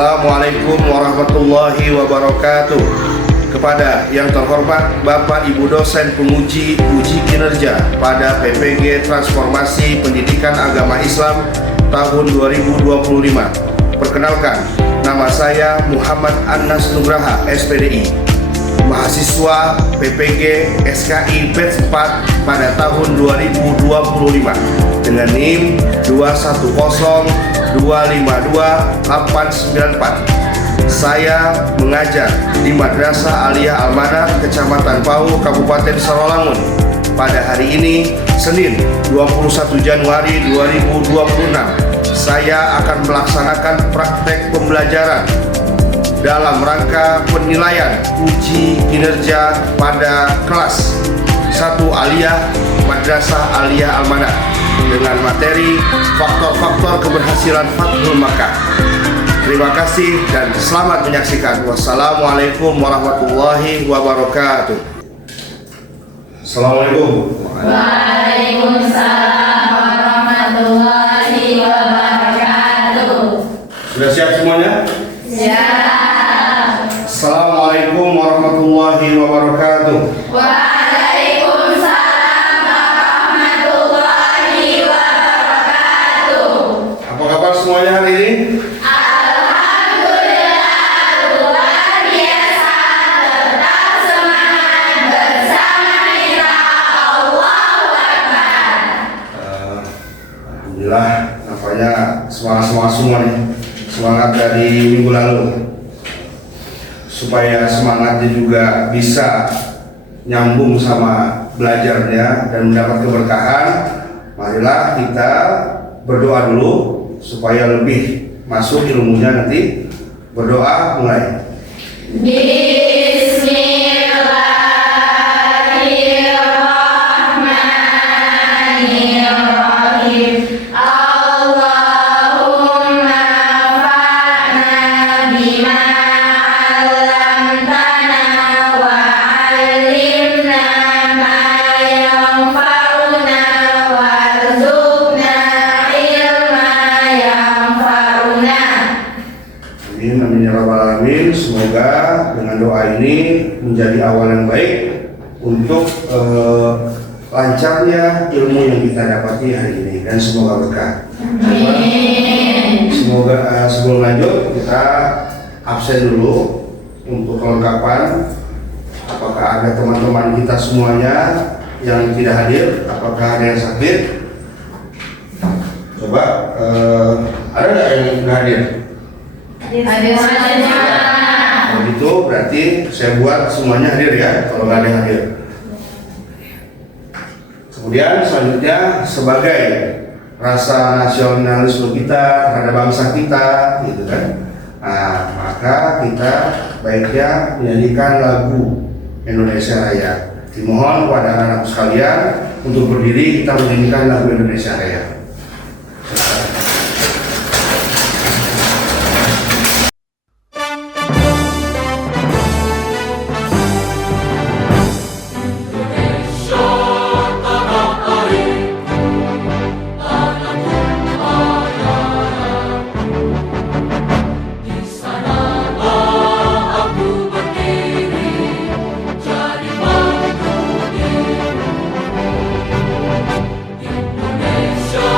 Assalamualaikum warahmatullahi wabarakatuh. Kepada yang terhormat Bapak Ibu dosen penguji uji kinerja pada PPG Transformasi Pendidikan Agama Islam tahun 2025. Perkenalkan, nama saya Muhammad Anas Nugraha, SPDI, mahasiswa PPG SKI Batch 4 pada tahun 2025 dengan NIM 210252894. Saya mengajar di Madrasah Aliyah Al-Manah, Kecamatan Pau, Kabupaten Sarolangun. Pada hari ini, Senin 21 Januari 2026, saya akan melaksanakan praktek pembelajaran dalam rangka penilaian uji kinerja pada kelas 1 Aliyah Madrasah Aliyah Al-Manah dengan materi faktor-faktor keberhasilan Fathul Makkah. Terima kasih dan selamat menyaksikan. Wassalamualaikum warahmatullahi wabarakatuh. Assalamualaikum. Waalaikumsalam warahmatullahi wabarakatuh. Sudah siap semuanya? Siap. Assalamualaikum warahmatullahi wabarakatuh. Waalaikumsalam warahmatullahi wabarakatuh. Apa kabar semuanya hari ini? Nampaknya semangat semua nih, semangat dari minggu lalu. Supaya semangatnya juga bisa nyambung sama belajarnya dan mendapat keberkahan, marilah kita berdoa dulu supaya lebih masuk ilmunya nanti. Berdoa mulai. Semoga dengan doa ini menjadi awal yang baik untuk lancarnya ilmu yang kita dapati hari ini, dan semoga berkah. Semoga sebelum lanjut kita absen dulu untuk kelengkapan. Apakah ada teman-teman kita semuanya yang tidak hadir? Apakah ada yang sakit? Coba ada nggak yang nggak hadir? Ada semuanya. Kalau gitu berarti saya buat semuanya hadir ya, kalau nggak ada yang hadir. Kemudian selanjutnya sebagai rasa nasionalisme kita terhadap bangsa kita, gitu kan. Nah, maka kita baiknya menyanyikan lagu Indonesia Raya. Dimohon kepada anak-anak sekalian untuk berdiri, kita menyanyikan lagu Indonesia Raya. Indonesia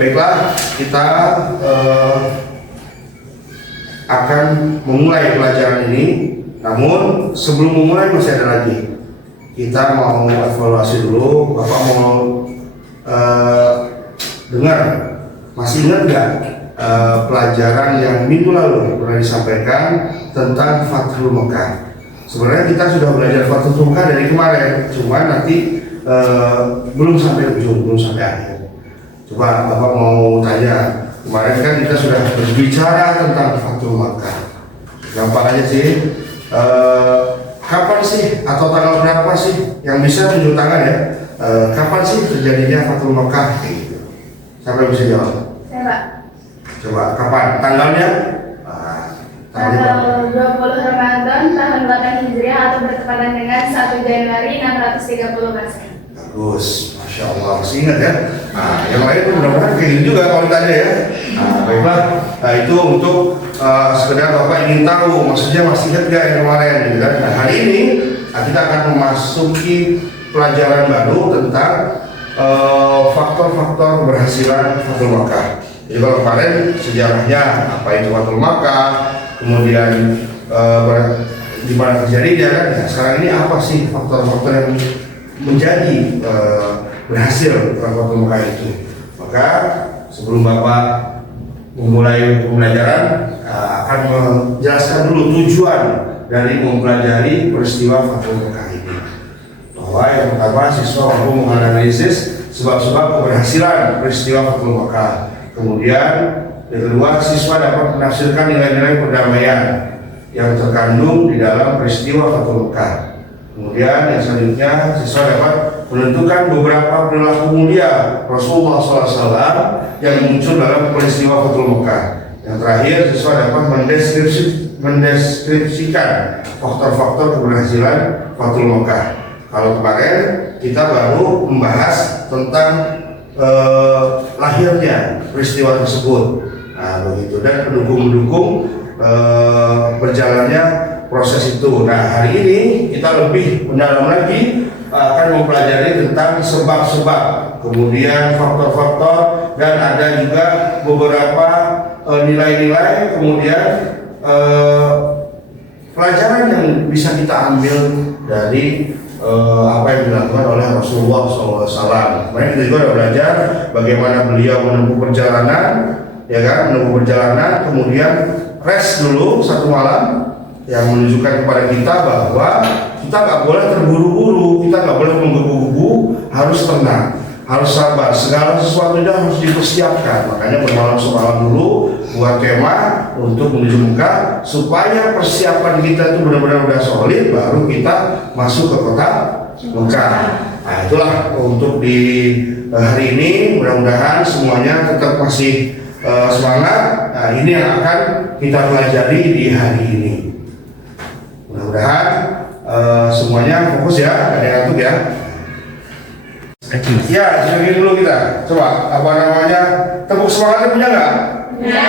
Baiklah, kita akan memulai pelajaran ini. Namun sebelum memulai masih ada lagi. Kita mau evaluasi dulu. Bapak mau dengar, masih ingat nggak pelajaran yang minggu lalu pernah disampaikan tentang Fathul Mekah? Sebenarnya kita sudah belajar Fathul Mekah dari kemarin, cuma nanti belum sampai ujung, belum sampai akhir. Coba Bapak mau tanya, kemarin kan kita sudah berbicara tentang Fathul Mekah. Gampang aja sih. Kapan sih atau tanggal berapa sih yang bisa tunjuk tangan ya? Kapan sih terjadinya Fathul Mekah? Gitu. Siapa yang bisa jawab? Saya, Pak. Coba kapan? Tanggalnya? Tanggal 20 Ramadan tahun Batak Hijriah atau bertepatan dengan 1 Januari 630 Masehi. Bagus, Masya Allah, masih ingat ya? Nah, yang lain mudah-mudahan kayak gitu juga kalau ditanya ya. Nah, baiklah, nah itu untuk sekedar Bapak ingin tahu, maksudnya masih ingat gak yang kemarin gitu kan? Nah, hari ini kita akan memasuki pelajaran baru tentang faktor-faktor keberhasilan Fathul Mekah. Jadi kalau kemarin sejarahnya apa itu Fathul Mekah, kemudian di mana terjadinya kan? Nah, sekarang ini apa sih faktor-faktor yang menjadi berhasil Fathul Mekah itu? Maka sebelum Bapak memulai pembelajaran akan menjelaskan dulu tujuan dari mempelajari peristiwa Fathul Mekah ini. Bahwa yang pertama siswa mampu menganalisis sebab-sebab keberhasilan peristiwa Fathul Mekah. Kemudian yang kedua, siswa dapat menafsirkan nilai-nilai perdamaian yang terkandung di dalam peristiwa Fathul Mekah. Kemudian yang selanjutnya, siswa dapat menentukan beberapa perilaku mulia Rasulullah SAW yang muncul dalam peristiwa Fathul Mekah. Yang terakhir, siswa dapat mendeskripsikan faktor-faktor keberhasilan Fathul Mekah. Kalau kemarin kita baru membahas tentang lahirnya peristiwa tersebut. Nah, begitu, dan pendukung-pendukung berjalannya proses itu. Nah, hari ini kita lebih mendalam lagi akan mempelajari tentang sebab-sebab, kemudian faktor-faktor, dan ada juga beberapa nilai-nilai, kemudian pelajaran yang bisa kita ambil dari apa yang dilakukan oleh Rasulullah SAW. Kemarin kita juga sudah belajar bagaimana beliau menempuh perjalanan, ya kan, menempuh perjalanan, kemudian rest dulu satu malam, yang menunjukkan kepada kita bahwa kita nggak boleh terburu-buru, kita nggak boleh menggebu-gebu, harus tenang, harus sabar, segala sesuatunya harus dipersiapkan. Makanya bermalam semalam dulu, buat kemah untuk menuju Mekah, supaya persiapan kita itu benar-benar udah solid, baru kita masuk ke kota Mekah. Nah, itulah untuk di hari ini, mudah-mudahan semuanya tetap masih semangat. Nah, ini yang akan kita pelajari di hari ini. Mudah-mudahan semuanya fokus ya, ada yang ngantuk ya. Ya, jadi dulu kita. Coba, apa namanya, tepuk semangatnya punya nggak? Ya.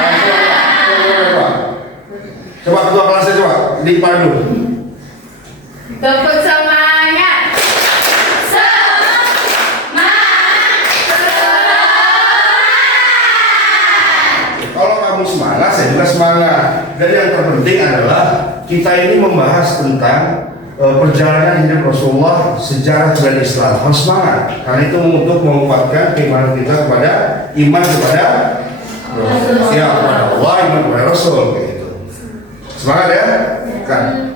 Coba ketua kelasnya coba, dipadu. Tepuk semangat. Kalau kamu semangat, saya juga semangat. Dan yang terpenting adalah kita ini membahas tentang perjalanan hidup Rasulullah, sejarah dan Islam. Harus semangat, karena itu untuk menguatkan keimanan kita kepada iman kepada ya, kepada Allah, iman kepada Rasul, gitu. Semangat ya, kan?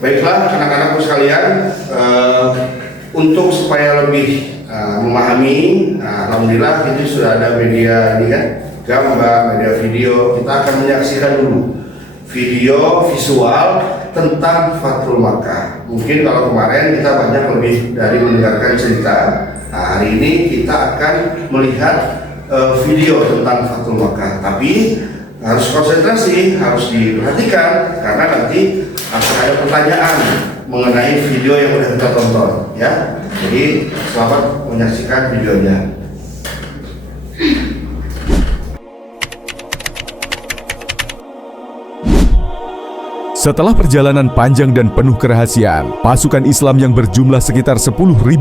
Baiklah anak-anakku sekalian, untuk supaya lebih memahami, alhamdulillah ini sudah ada media ini kan, gambar, media video. Kita akan menyaksikan dulu video visual tentang Fathul Mekah. Mungkin kalau kemarin kita banyak lebih dari mendengarkan cerita, nah, hari ini kita akan melihat video tentang Fathul Mekah. Tapi harus konsentrasi, harus diperhatikan, karena nanti akan ada pertanyaan mengenai video yang sudah kita tonton ya. Jadi selamat menyaksikan videonya. Setelah perjalanan panjang dan penuh kerahasiaan, pasukan Islam yang berjumlah sekitar 10.000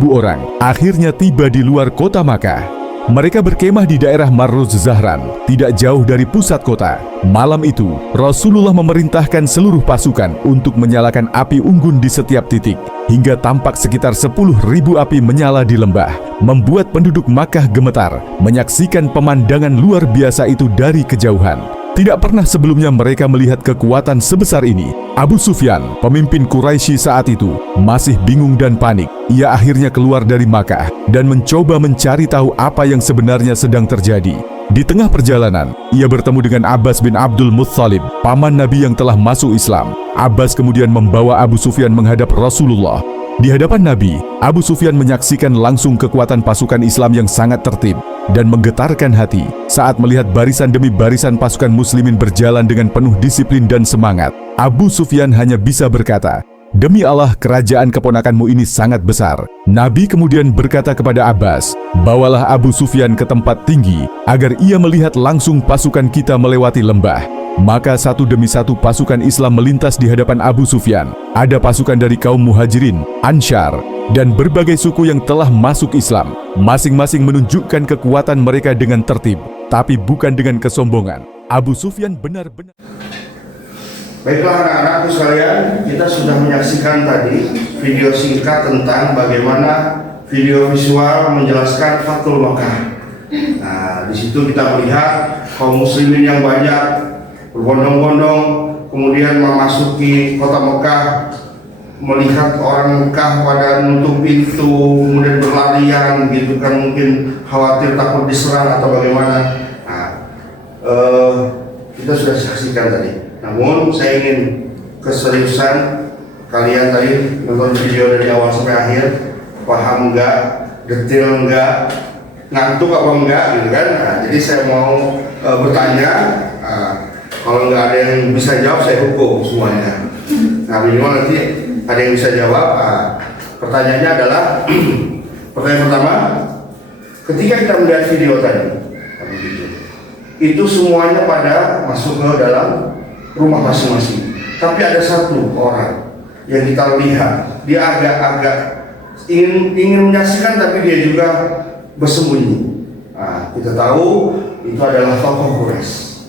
orang akhirnya tiba di luar kota Makkah. Mereka berkemah di daerah Marruz Zahran, tidak jauh dari pusat kota. Malam itu, Rasulullah memerintahkan seluruh pasukan untuk menyalakan api unggun di setiap titik, hingga tampak sekitar 10.000 api menyala di lembah, membuat penduduk Makkah gemetar, menyaksikan pemandangan luar biasa itu dari kejauhan. Tidak pernah sebelumnya mereka melihat kekuatan sebesar ini. Abu Sufyan, pemimpin Quraisy saat itu, masih bingung dan panik. Ia akhirnya keluar dari Makkah dan mencoba mencari tahu apa yang sebenarnya sedang terjadi. Di tengah perjalanan, ia bertemu dengan Abbas bin Abdul Muttalib, paman Nabi yang telah masuk Islam. Abbas kemudian membawa Abu Sufyan menghadap Rasulullah. Di hadapan Nabi, Abu Sufyan menyaksikan langsung kekuatan pasukan Islam yang sangat tertib dan menggetarkan hati saat melihat barisan demi barisan pasukan muslimin berjalan dengan penuh disiplin dan semangat. Abu Sufyan hanya bisa berkata, "Demi Allah, kerajaan keponakanmu ini sangat besar." Nabi kemudian berkata kepada Abbas, "Bawalah Abu Sufyan ke tempat tinggi agar ia melihat langsung pasukan kita melewati lembah." Maka satu demi satu pasukan Islam melintas di hadapan Abu Sufyan. Ada pasukan dari kaum Muhajirin, Ansyar, dan berbagai suku yang telah masuk Islam. Masing-masing menunjukkan kekuatan mereka dengan tertib, tapi bukan dengan kesombongan. Abu Sufyan benar-benar... Baiklah anak-anakku sekalian, kita sudah menyaksikan tadi video singkat tentang bagaimana video visual menjelaskan Fathul Makkah. Nah, di situ kita melihat kaum muslimin yang banyak berbondong-bondong kemudian memasuki kota Mekah, melihat orang Mekah pada nutup pintu, kemudian berlarian gitu kan, mungkin khawatir takut diserang atau bagaimana. Nah, kita sudah saksikan tadi. Namun saya ingin keseriusan kalian tadi nonton video dari awal sampai akhir, paham enggak, detail enggak, ngantuk apa enggak gitu kan. Nah, jadi saya mau bertanya. Kalau nggak ada yang bisa jawab, saya hukum semuanya. Nah, minimal nanti ada yang bisa jawab. Pertanyaannya adalah, pertanyaan pertama, ketika kita melihat video tadi, itu semuanya pada masuk ke dalam rumah masing-masing. Tapi ada satu orang yang kita lihat, dia agak-agak ingin menyaksikan, tapi dia juga bersembunyi. Nah, kita tahu itu adalah tokoh Quraisy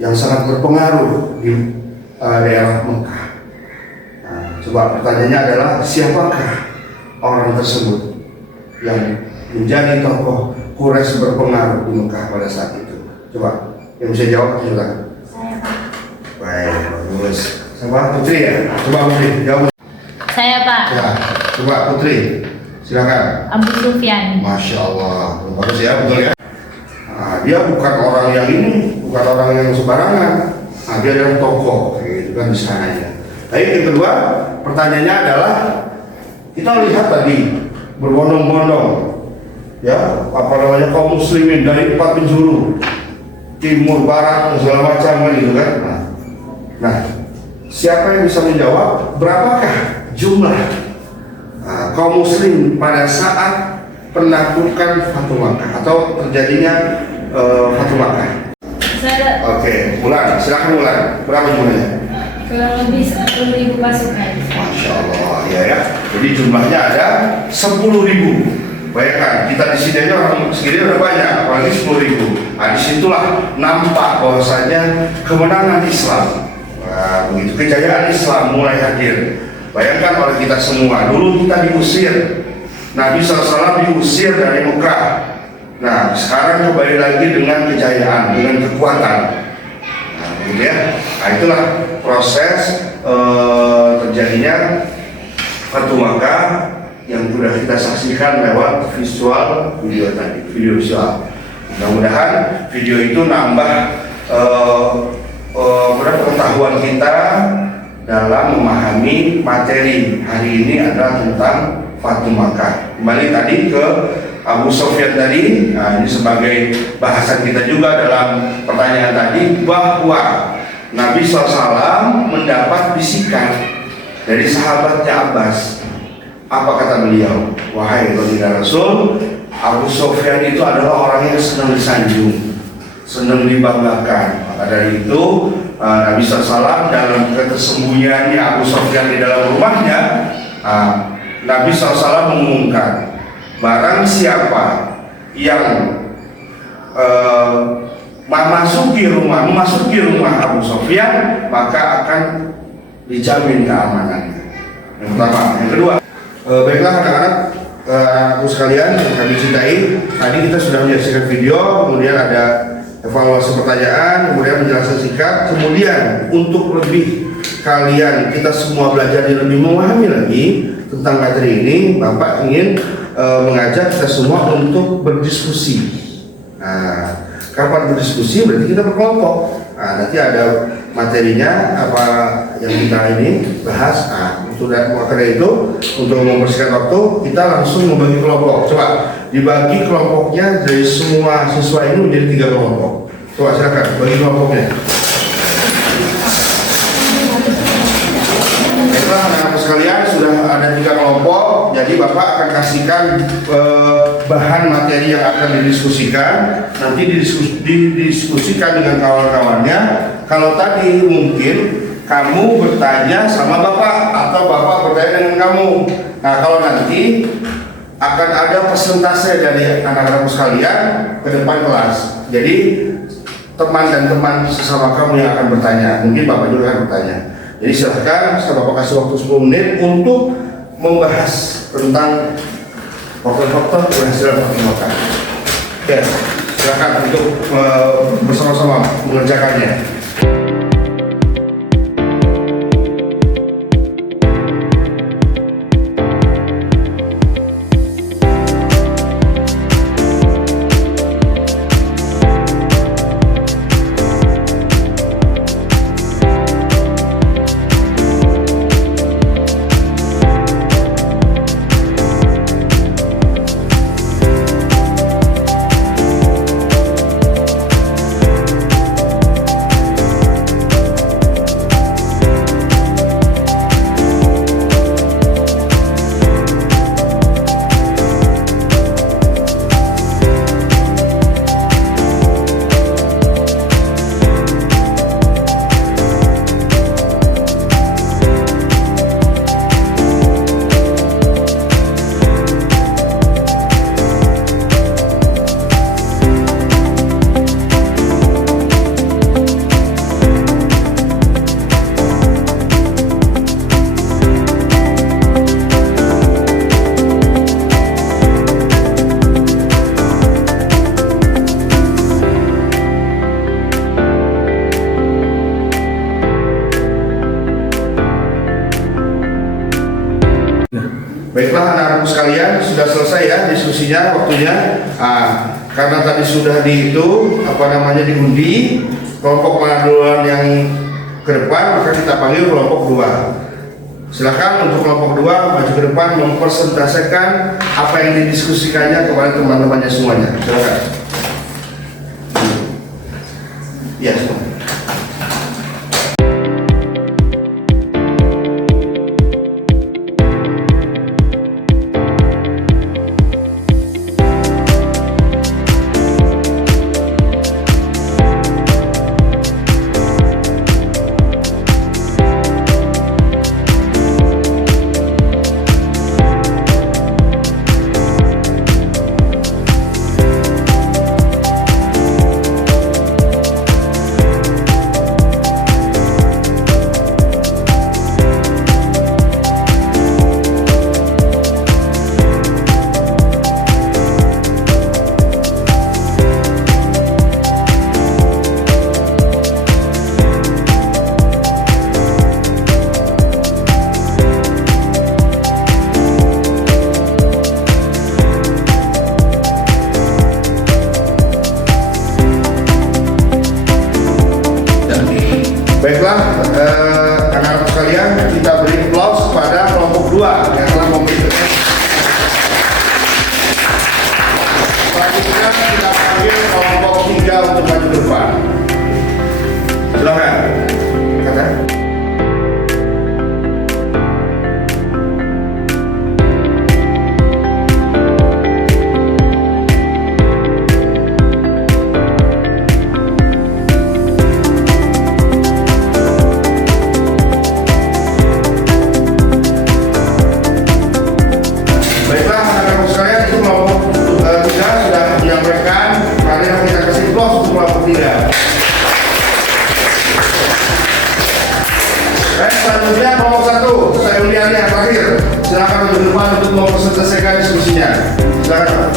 yang sangat berpengaruh di daerah Mekah. Nah, coba pertanyaannya adalah, siapakah orang tersebut yang menjadi tokoh Quraisy berpengaruh di Mekah pada saat itu? Coba yang bisa jawab, silakan. Saya, Pak. Baik, bagus. Siapa? Putri ya? Coba Putri jawab. Saya, Pak. Ya, coba Putri, silakan. Abu Sufyan. Masya Allah, bagus ya, betul ya. Nah, dia bukan orang yang ini, bukan orang yang sembarangan. Nah, dia adalah tokoh, gitu kan di sananya. Baik, yang kedua, pertanyaannya adalah, kita lihat tadi berbondong-bondong, ya, apa namanya, kaum muslimin dari 4 penjuru, timur, barat, segala macam gitu kan. Nah, siapa yang bisa menjawab berapakah jumlah kaum muslim pada saat penaklukan Fathul Makkah atau terjadinya Fathul Makkah? Oke, Mulan, silakan Mulan. Berapa jumlahnya? Kurang lebih 10.000 pasukan. Masya Allah, ya. Jadi jumlahnya ada 10.000. Bayangkan, kita di sini aja orang segini udah banyak, apalagi 10.000. Nah, disitulah nampak bahwasanya kemenangan Islam. Nah, begitu kejayaan Islam mulai hadir. Bayangkan oleh kita semua, dulu kita diusir. Nabi SAW diusir dari Mekah. Nah, sekarang kembali lagi dengan kejayaan, dengan kekuatan. Nah, gitu ya. Nah, itulah proses terjadinya Fathul Makkah yang sudah kita saksikan lewat visual video tadi, video visual. Mudah-mudahan video itu nambah pengetahuan kita dalam memahami materi hari ini adalah tentang Fathul Makkah. Kembali tadi ke Abu Sufyan tadi, nah ini sebagai bahasan kita juga dalam pertanyaan tadi, bahwa Nabi SAW mendapat bisikan dari sahabatnya Abbas. Apa kata beliau? Wahai baginda Rasul, Abu Sufyan itu adalah orang yang senang disanjung, senang dibanggakan. Maka dari itu Nabi SAW dalam ketersembunyiannya Abu Sufyan di dalam rumahnya, Nabi SAW mengumumkan, barang siapa yang memasuki rumah Abu Sofyan, maka akan dijamin keamanannya. Yang pertama. Yang kedua, baiklah anak-anak, anakku sekalian yang kami cintai, tadi kita sudah menyaksikan video, kemudian ada evaluasi pertanyaan, kemudian penjelasan singkat, kemudian untuk lebih kalian, kita semua belajar lebih memahami lagi tentang materi ini, Bapak ingin mengajak kita semua untuk berdiskusi. Nah, kapan berdiskusi berarti kita berkelompok. Nah, nanti ada materinya apa yang kita ini bahas. Nah, untuk materi itu, untuk membersihkan waktu, kita langsung membagi kelompok. Coba dibagi kelompoknya dari semua siswa ini menjadi 3 kelompok. Coba silakan bagi kelompoknya. Baiklah anak-anak sekalian, sudah ada 3 kelompok. Jadi Bapak akan kasihkan bahan materi yang akan didiskusikan. Nanti didiskusikan dengan kawan-kawannya. Kalau tadi mungkin kamu bertanya sama Bapak atau Bapak bertanya dengan kamu. Nah, kalau nanti akan ada persentase dari anak-anakku sekalian ke depan kelas. Jadi teman dan teman sesama kamu yang akan bertanya, mungkin Bapak juga akan bertanya. Jadi silakan, saya Bapak kasih waktu 10 menit untuk membahas tentang faktor-faktor keberhasilan pertemuan. Oke, silakan untuk bersama-sama mengerjakannya. Baiklah anak-anakku sekalian, sudah selesai ya diskusinya, waktunya. Karena tadi sudah diundi kelompok mana duluan yang ke depan, maka kita panggil kelompok 2. Silakan untuk kelompok 2 maju ke depan mempresentasikan apa yang didiskusikannya kepada teman-temannya semuanya. Silakan. Ya, semua. Baiklah, anak-anak sekalian, kita beri aplaus pada kelompok 2 yang telah memberikan. Selanjutnya kita panggil kelompok 3 untuk maju ke depan. Silakan. Kata. Baiklah, anak-anak sekalian, itu kelompok 3 sudah menyampaikan. Mari kita selanjutnya kelompok 1, saya undiannya terakhir. Silakan untuk depan untuk memperselesaikan diskusinya. Silakan.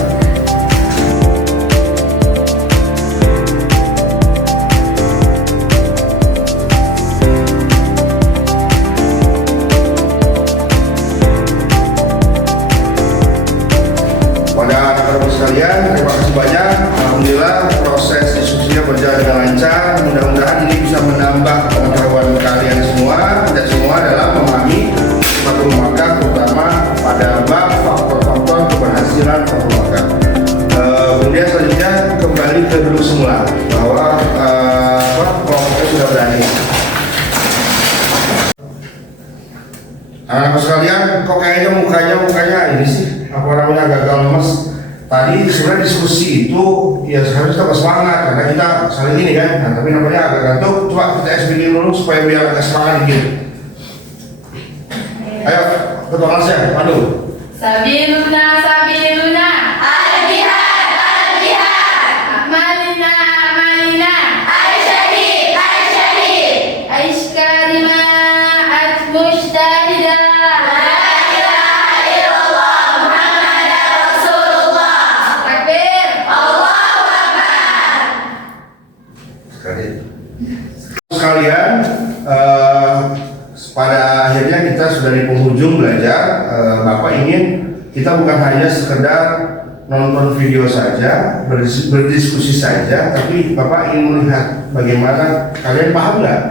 Pada anak-anak sekalian, terima kasih banyak. Alhamdulillah proses diskusinya berjalan dengan lancar. Mudah-mudahan ini bisa menambah pengetahuan kalian semua dan semua dalam memahami Fathul Makkah, terutama pada bab faktor-faktor keberhasilan Fathul Makkah. Kemudian selanjutnya kembali ke dulu semula bahwa kelompoknya sudah berani. Anak-anak sekalian, kok kayaknya mukanya ini sih apa namanya gagal lemes. Tadi sebenarnya diskusi itu ya seharusnya kita semangat karena kita saling ini kan, nah, tapi namanya agak gantung. Coba kita SBG dulu supaya biar agak semangat dikit. Ayo, ketua kelasnya, pandu. Sabiluna, sabiluna, al-jihad, al-jihad. Amalina, amalina, al-syahid, al-syahid. Aish karima, at-mujtahidah. Sekalian, pada akhirnya kita sudah di penghujung belajar. Bapak ingin kita bukan hanya sekedar nonton video saja, berdiskusi saja, tapi Bapak ingin melihat bagaimana kalian paham nggak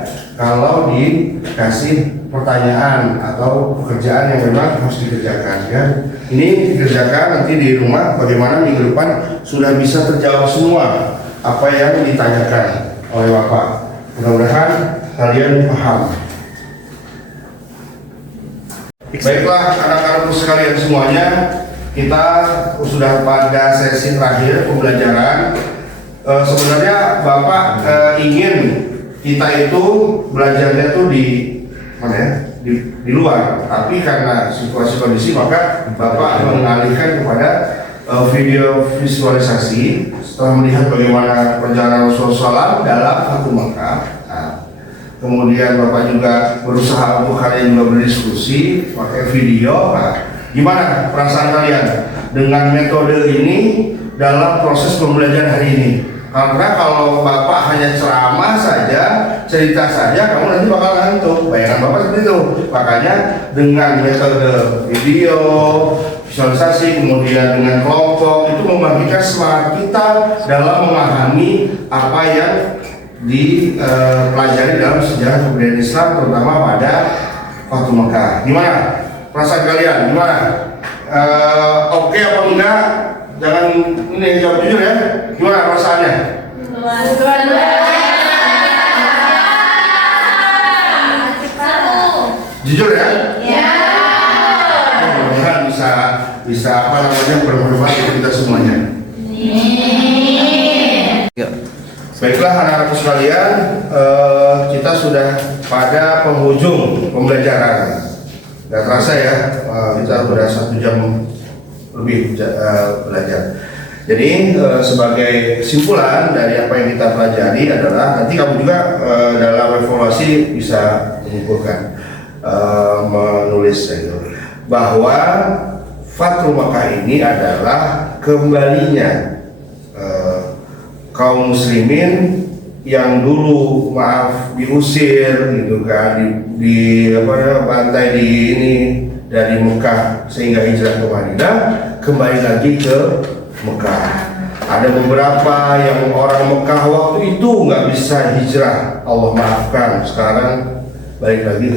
kalau dikasih pertanyaan atau pekerjaan yang memang harus dikerjakan kan. Ini dikerjakan nanti di rumah, bagaimana minggu depan sudah bisa terjawab semua apa yang ditanyakan oleh Bapak. Mudah-mudahan kalian paham. Baiklah anak-anakku sekalian semuanya, kita sudah pada sesi terakhir pembelajaran. Sebenarnya Bapak ingin kita itu belajarnya tuh di mana ya? Di luar, tapi karena situasi kondisi maka Bapak mengalihkan kepada video visualisasi setelah melihat bagaimana perjalanan Rasulullah SAW dalam Fathul Makkah. Nah, kemudian Bapak juga berusaha untuk kalian juga berdiskusi pakai video. Nah, gimana perasaan kalian dengan metode ini dalam proses pembelajaran hari ini? Karena kalau Bapak hanya ceramah saja, cerita saja, kamu nanti bakal ngantuk. Bayangan Bapak seperti itu. Makanya dengan metode video, visualisasi, kemudian dengan kelompok, itu membangkitkan semangat kita dalam memahami apa yang dipelajari dalam sejarah kebudayaan Islam, terutama pada Fathul Makkah. Gimana perasaan kalian? Gimana? Oke apa enggak? Jangan ini jawab jujur ya. Gimana perasaannya? Jujur ya? Ya. Mudah-mudahan bisa apa namanya bermanfaat untuk kita semuanya. Ya. Baiklah anak-anakku sekalian, kita sudah pada penghujung pembelajaran. Gak terasa ya, kita sudah 1 jam lebih belajar. Jadi sebagai kesimpulan dari apa yang kita pelajari adalah nanti kamu juga dalam evaluasi bisa menyimpulkan, menulis itu bahwa Fathul Makkah ini adalah kembalinya kaum muslimin yang dulu diusir gitu kan, di bantai di ini dari Mekah sehingga hijrah ke Madinah, kembali lagi ke Mekah. Ada beberapa yang orang Mekah waktu itu nggak bisa hijrah, Allah maafkan, sekarang balik lagi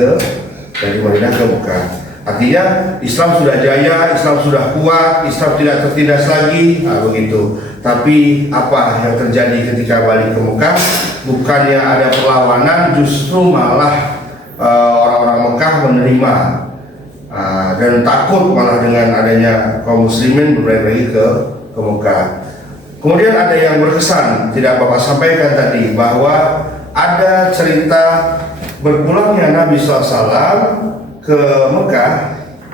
dari Madinah ke Mekah. Artinya Islam sudah jaya, Islam sudah kuat, Islam tidak tertindas lagi, begitu. Tapi apa yang terjadi ketika balik ke Mekah? Bukannya ada perlawanan, justru malah orang-orang Mekah menerima dan takut malah dengan adanya kaum muslimin berbalik lagi ke Mekah. Kemudian ada yang berkesan, tidak Bapak sampaikan tadi, bahwa ada cerita berpulangnya Nabi SAW ke Mekah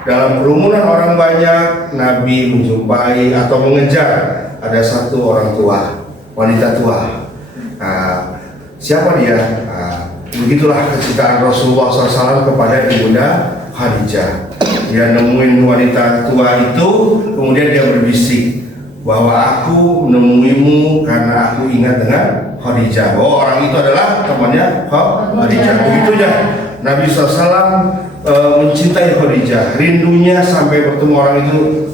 dalam kerumunan orang banyak. Nabi menjumpai atau mengejar ada satu orang tua, wanita tua. Siapa dia? begitulah kecintaan Rasulullah SAW kepada Ibunda Khadijah. Dia nemuin wanita tua itu, kemudian dia berbisik bahwa aku menemuimu karena aku ingat dengan Khadijah. Bahwa orang itu adalah temannya Khadijah. Begitu ya, Nabi SAW mencintai Khadijah, rindunya sampai bertemu orang itu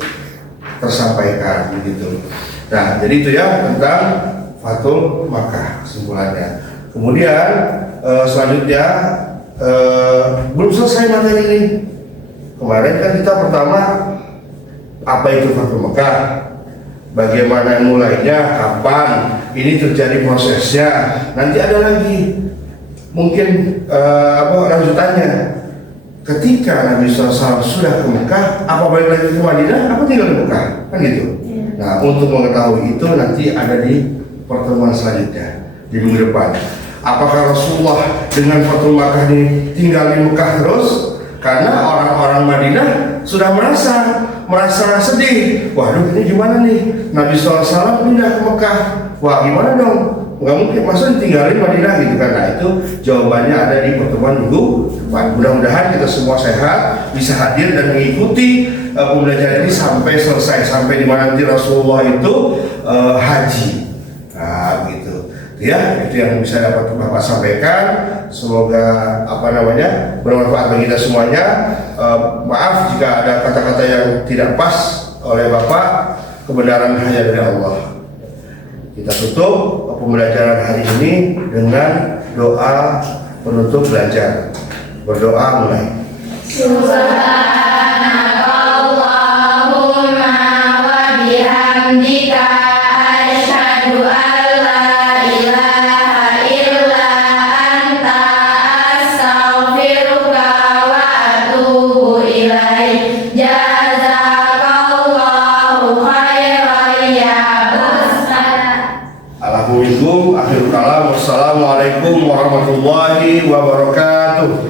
tersampaikan begitu. Nah, jadi itu ya tentang Fathul Makkah kesimpulannya. Kemudian selanjutnya belum selesai materi ini. Kemarin kan kita pertama apa itu Fathul Makkah, bagaimana mulainya, kapan ini terjadi prosesnya. Nanti ada lagi mungkin lanjutannya. Ketika Nabi SAW sudah ke Mekah, apa balik lagi ke Madinah, apa tinggal di Mekah, kan gitu. Nah, untuk mengetahui itu nanti ada di pertemuan selanjutnya di minggu depan. Apakah Rasulullah dengan Fathul Makkah ini tinggal di Mekah terus? Karena orang-orang Madinah sudah merasa sedih. Waduh, ini gimana nih? Nabi SAW pindah ke Mekah. Wah, gimana dong? Nggak mungkin, masa ditinggalin Madinah gitu kan? Nah, itu jawabannya ada di pertemuan minggu depan. Mudah-mudahan kita semua sehat, bisa hadir dan mengikuti pembelajaran ini sampai selesai, sampai di mana nanti Rasulullah itu haji. Nah, gitu. Ya, itu yang bisa dapat Bapak sampaikan. Semoga bermanfaat bagi kita semuanya. Maaf jika ada kata-kata yang tidak pas oleh Bapak. Kebenaran hanya dari Allah. Kita tutup pembelajaran hari ini dengan doa penutup belajar. Berdoa mulai. Subhanakallahumma wa bihamdika asyhadu an la ilaha illa anta astaghfiruka wa atubu ilaik. Jazakallahu khairan ya Ustaz. Alhamdulillah, akhirul kalam. Wassalamualaikum warahmatullahi wabarakatuh.